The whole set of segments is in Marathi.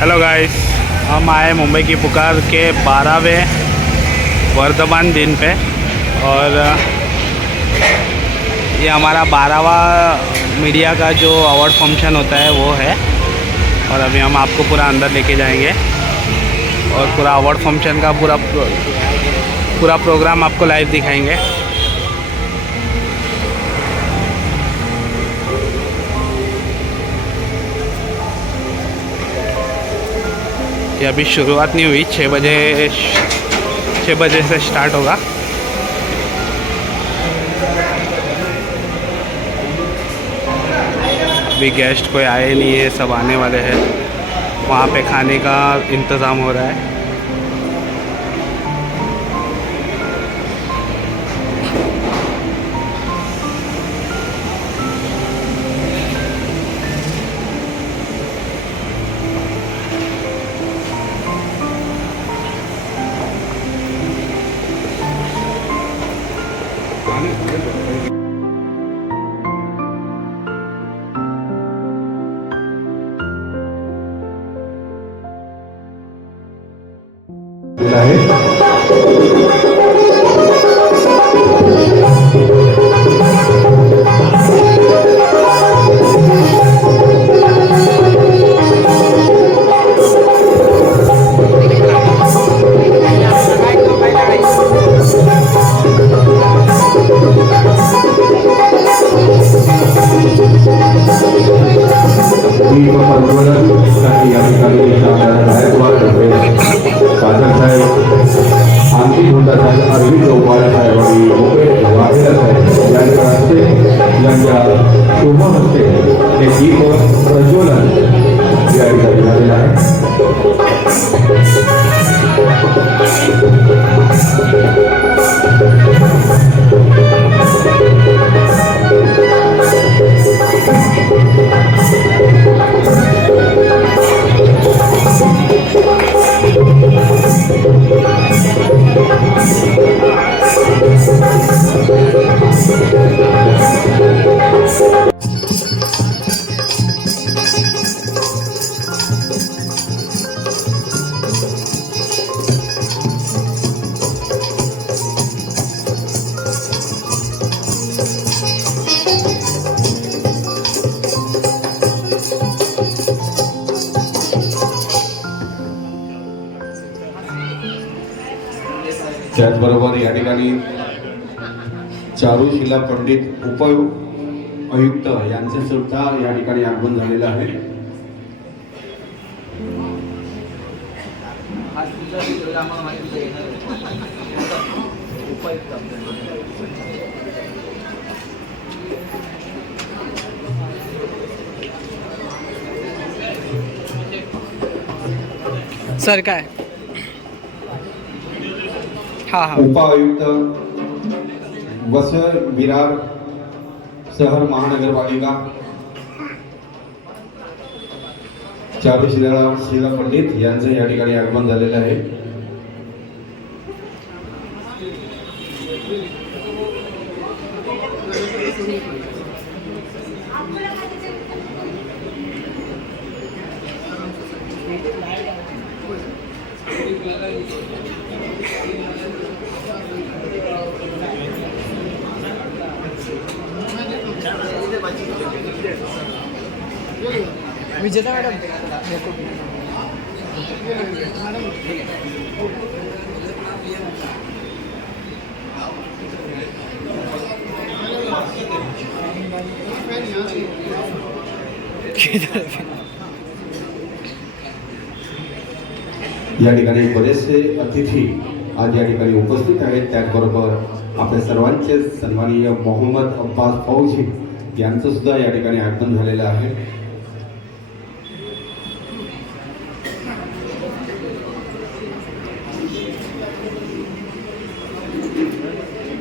हेलो गाइस, हम आए मुंबई की पुकार के 12वें वर्धमान दिन पे। और ये हमारा 12वां मीडिया का जो अवार्ड फंक्शन होता है वो है। और अभी हम आपको पूरा अंदर लेके जाएंगे और पूरा अवार्ड फंक्शन का पूरा प्रोग्राम आपको लाइव दिखाएंगे। ये अभी शुरुआत नहीं हुई, 6 बजे से स्टार्ट होगा। अभी गेस्ट कोई आए नहीं है, सब आने वाले हैं। वहाँ पे खाने का इंतज़ाम हो रहा है। अरविंद गोपाळ साहेब आणि मुकेश वाघेला साहेब यांच्या हस्ते यांच्या शुभ हस्ते हे दीप प्रज्वलन या ठिकाणी झालेलं आहे। त्याचबरोबर या ठिकाणी चारुशिला पंडित उप-आयुक्त यांचे सुद्धा या ठिकाणी आगमन झालेलं आहे। सर काय उप-आयुक्त वसर विरार शहर महानगरपालिका चारुशिला पंडित यांचं या ठिकाणी आगमन झालेलं आहे। विजेता मॅडम या ठिकाणी बरेचसे अतिथी आज या ठिकाणी उपस्थित आहेत। त्याचबरोबर आपल्या सर्वांचे सन्माननीय मोहम्मद अब्बास फौजी यांचं सुद्धा या ठिकाणी आगमन झालेलं आहे।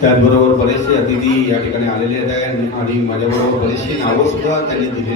त्याचबरोबर बरेचसे अतिथी या ठिकाणी आलेले आहेत आणि माझ्याबरोबर बरेचशी नावं सुद्धा त्यांनी दिली।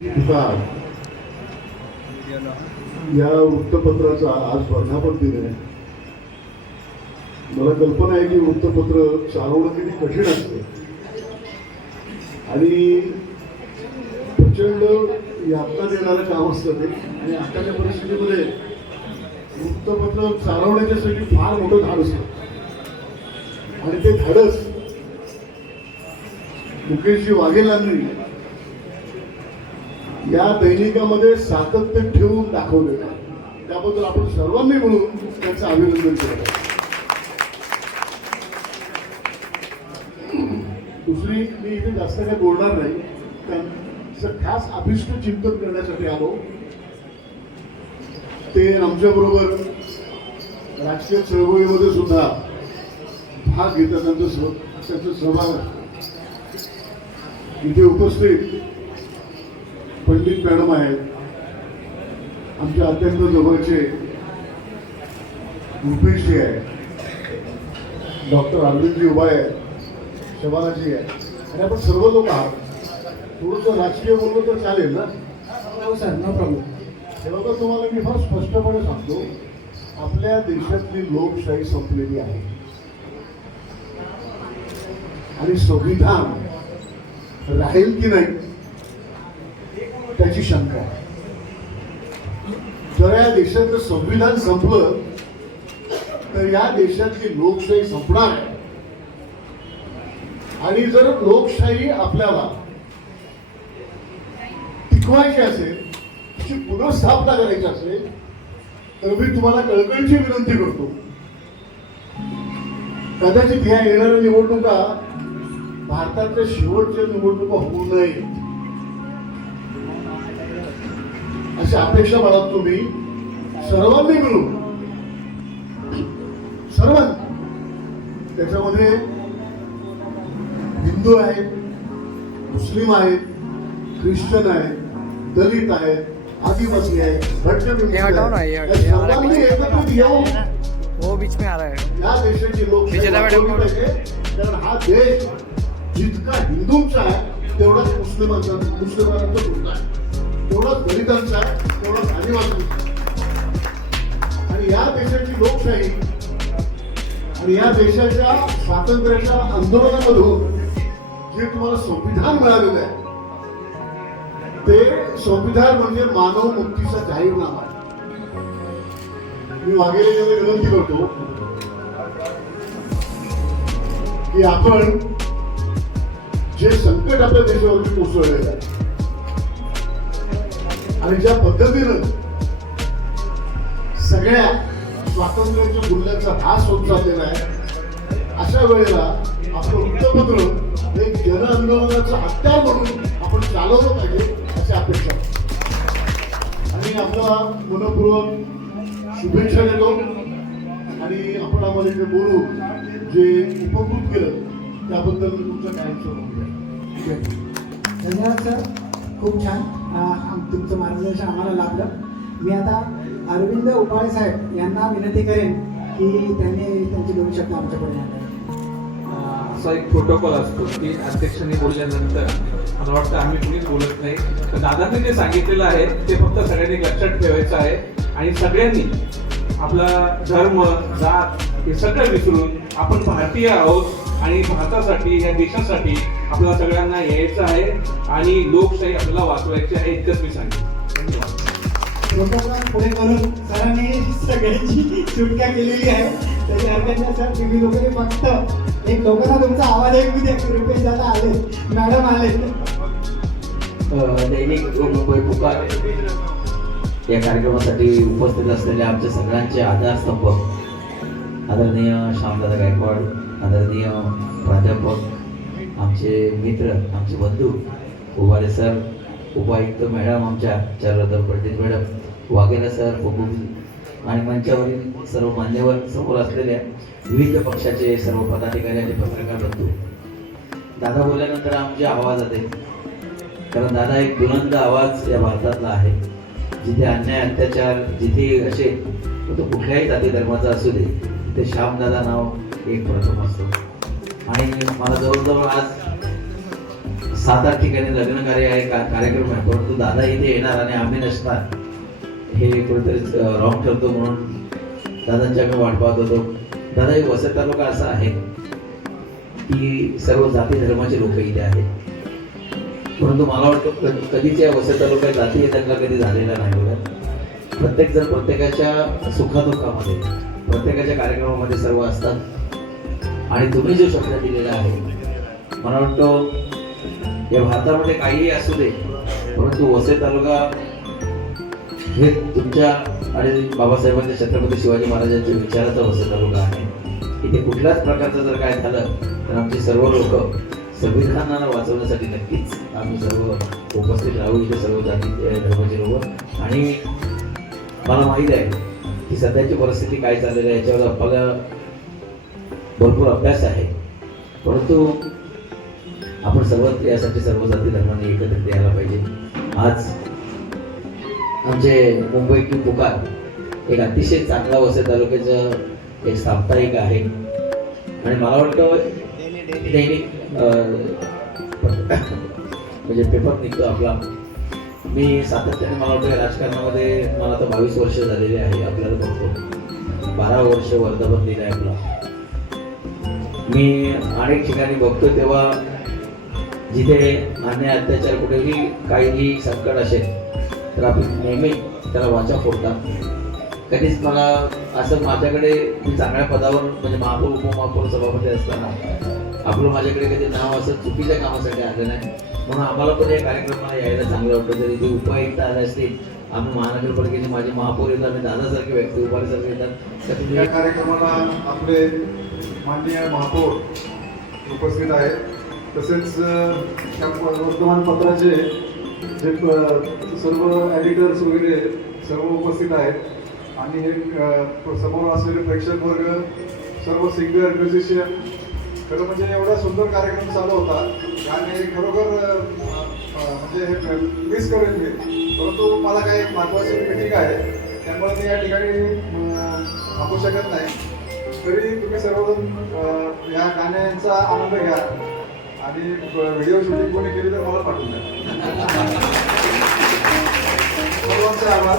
पुकार या वृत्तपत्राचा आज वर्धापन दिन आहे. मला कल्पना आहे की वृत्तपत्र चालवणं किती कठीण असतं आणि प्रचंड यातना देणारं काम असतं ते. आणि आताच्या परिस्थितीमध्ये वृत्तपत्र चालवण्याच्यासाठी फार मोठं धाड असतं आणि ते धाडस मुकेशजी वाघेलांनी या दैनिकामध्ये सातत्य ठेवून दाखवलेलं आहे. त्याबद्दल आपण सर्वांनी मिळून त्यांचं अभिनंदन केलं. दुसरी मी इथे जास्त काही बोलणार नाही, त्यांचं खास अभिष्ट चिंतन करण्यासाठी आलो. ते आमच्याबरोबर राजकीय चळवळीमध्ये सुद्धा भाग घेतात. त्यांचं सहभाग इथे उपस्थित पंडित मॅडम आहेत, आमच्या अत्यंत जवळचे रुपेशजी आहे, डॉक्टर अरविंदजी उभा आहे, शबानाजी आहे आणि आपण सर्व लोक आहात. थोडंसं राजकीय बोललो तर चालेल ना? हो सर, नो प्रॉब्लेम. तेव्हा तुम्हाला मी फार स्पष्टपणे सांगतो, आपल्या देशातली लोकशाही संपलेली आहे आणि संविधान राहील की नाही त्याची शंका आहे. जर या देशाचं संविधान संपलं तर या देशातली लोकशाही संपणार आहे. आणि जर लोकशाही आपल्याला टिकवायची असेल, तिची पुनर्स्थापना करायची असेल, तर मी तुम्हाला कळकळीची विनंती करतो, कदाचित ह्या येणाऱ्या निवडणुका भारतातल्या शेवटच्या निवडणुका होऊ नये अशी अपेक्षा बाळगतो. तुम्ही सर्वांनी मिळून, सर्वांनी, त्याच्यामध्ये हिंदू आहेत, मुस्लिम आहेत, ख्रिश्चन आहेत, दलित आहेत, आदिवासी आहेत, सर्वांनी एकत्रित येऊन वो बीच में आ रहा है. या देशाची लोकशाही वाढवली पाहिजे. कारण हा देश जितका हिंदूंचा आहे तेवढाच मुस्लिमांचा सुद्धा आहे, तेवढाच दलितांचा आहे, तेवढाच आदिवासींचा आहे. आणि या देशाची लोकशाही आणि या देशाच्या स्वातंत्र्याच्या आंदोलनामधून जे तुम्हाला संविधान मिळालेलं आहे, ते संविधान म्हणजे मानव मुक्तीचा जाहीरनामा आहे. मी वाघेलेला विनंती करतो की आपण जे संकट आपल्या देशावरती कोसळलेलं आहे आणि ज्या पद्धतीनं सगळ्या स्वातंत्र्याच्या मूल्यांचा ऱ्हास होत चाललेला आहे, अशा वेळेला आपलं वृत्तपत्र एक जन आंदोलनाचं हत्यार म्हणून आपण चालवलं पाहिजे अशी अपेक्षा. आणि आपल्याला मनपूर्वक शुभेच्छा देतो आणि आपण आम्हाला जे बोलू, जे उपकृत केलं त्याबद्दल तुमचं कायमचं धन्यवाद सर, खूप छान. तुमचं मार्गदर्शन आम्हाला लाभलं. मी आता अरविंद उपाळे साहेब यांना विनंती करेन की त्यांनी त्यांचे 2 शब्द आमच्याकडे द्यावे. असा एक प्रोटोकॉल असतो की अध्यक्षांनी बोलल्यानंतर मला वाटतं आम्ही कुणीच बोलत नाही. तर दादांनी जे सांगितलेलं आहे ते फक्त सगळ्यांनी लक्षात ठेवायचं आहे आणि सगळ्यांनी आपला धर्म, जात हे सगळं विसरून आपण भारतीय आहोत आणि भारतासाठी, या देशासाठी आपल्याला सगळ्यांना यायचं आहे आणि लोकशाही आपल्याला वाचवायची आहे, इतकंच मी सांगेन. धन्यवाद. प्रोटोकॉल पुढे करून सरांनी सगळ्यांची सुटका केलेली आहे. त्याची हरकत नाही सर, तुम्ही लोकांनी फक्त एक लोकांना तुमचा आवाज ऐकू द्या. रुपेश दादा आले, मॅडम आले. दैनिक मुंबई पुकार या कार्यक्रमासाठी उपस्थित असलेले आमच्या सगळ्यांचे आधारस्तंभ आदरणीय श्यामदादा गायकवाड, आदरणीय प्राध्यापक, आमचे मित्र, आमचे बंधू उभारे सर, उपायुक्त मॅडम, आमच्या चारुलता पंडित मॅडम, वाघेला सर, आणि मंचावरील सर्व मान्यवर, समोर असलेल्या विविध पक्षाचे सर्व पदाधिकारी आणि पत्रकार बंधू. दादा बोलल्यानंतर आमचे आवाज आले, कारण दादा एक बुलंद आवाज या भारतातला आहे. जिथे अन्याय, अत्याचार जिथे असे, तो कुठल्याही जाती धर्माचा असू दे, तिथे श्यामदादा नाव एक प्रथम असतो. आणि मला जवळजवळ आज 7-8 ठिकाणी लग्न कार्य आहे, कार्यक्रम आहे, परंतु दादा इथे येणार आणि आम्ही नसणार हे कुठेतरी रॉंग ठरतो, म्हणून दादांच्याकडे वाट पाहत होतो. दादा, एक वसई तालुका असा आहे की सर्व जाती धर्माचे लोक इथे आहेत, परंतु मला वाटतं कधीच या वसई तालुक्यात जातीय दंगा कधी झालेला नाही बघा. प्रत्येक जण प्रत्येकाच्या सुखादुःखामध्ये, प्रत्येकाच्या कार्यक्रमामध्ये सर्व असतात. आणि तुम्ही जो शब्द दिलेला आहे, मला वाटतं या भारतामध्ये काहीही असू दे, परंतु वसई तालुका हे तुमच्या आणि बाबासाहेबांच्या छत्रपती शिवाजी महाराजांच्या विचाराचा वसई तालुका आहे. इथे कुठल्याच प्रकारचं जर काय झालं तर आमचे सर्व लोक संविधानाला वाचवण्यासाठी नक्कीच आम्ही सर्व उपस्थित राहू, इथे सर्व जाती धर्माचे लोक. आणि मला माहीत आहे की सध्याची परिस्थिती काय चाललेली आहे याच्यावर आपल्याला भरपूर अभ्यास आहे, परंतु आपण सर्व यासाठी सर्व जाती धर्मांनी एकत्रित यायला पाहिजे. आज आमचे मुंबई टू पुकार एक अतिशय चांगला वसई तालुक्याचं एक साप्ताहिक आहे आणि मला वाटतं दैनिक म्हणजे पेपर निघतो आपला. मी सातत्याने मला वाटतं राजकारणामध्ये मला आता 22 वर्ष झालेली आहे. आपल्याला बघतो 12 वर्ष वर्धापन दिलं आहे आपला. मी अनेक ठिकाणी बघतो तेव्हा जिथे अन्याय अत्याचार कुठेही काहीही संकट असेल तर आपण नेहमी त्याला वाचा फोडतात. कधीच मला असं माझ्याकडे मी चांगल्या पदावर म्हणजे महापौर उपमहापौर सभापती असताना आपलं माझ्याकडे कधी नाव असं चुकीच्या कामासाठी आलं नाही, म्हणून आम्हाला पण या कार्यक्रमाला यायला चांगलं वाटतं. जरी ते उपायुक्त आले असतील, आम्ही महानगरपालिकेचे माझे महापौर येतात आणि दादासारखे व्यक्ती उपारीसारखे येतात, तर या कार्यक्रमाला आपले माननीय महापौर उपस्थित आहेत. तसेच या वर्तमानपत्राचे जे सर्व एडिटर्स वगैरे सर्व उपस्थित आहेत आणि हे समोर असलेले प्रेक्षक वर्ग, सर्व सिंगर, म्युझिशियन, खरं म्हणजे एवढा सुंदर कार्यक्रम चालू होता आणि खरोखर म्हणजे हे मिस करेन मी, परंतु मला काही महत्त्वाची मीटिंग आहे त्यामुळे मी या ठिकाणी थांबू शकत नाही. तरी तुम्ही सर्वजण या गाण्यांचा आनंद घ्या आणि व्हिडिओ शूटिंग कोणी केली तर मला पाठवून द्या. सर्वांचे आभार.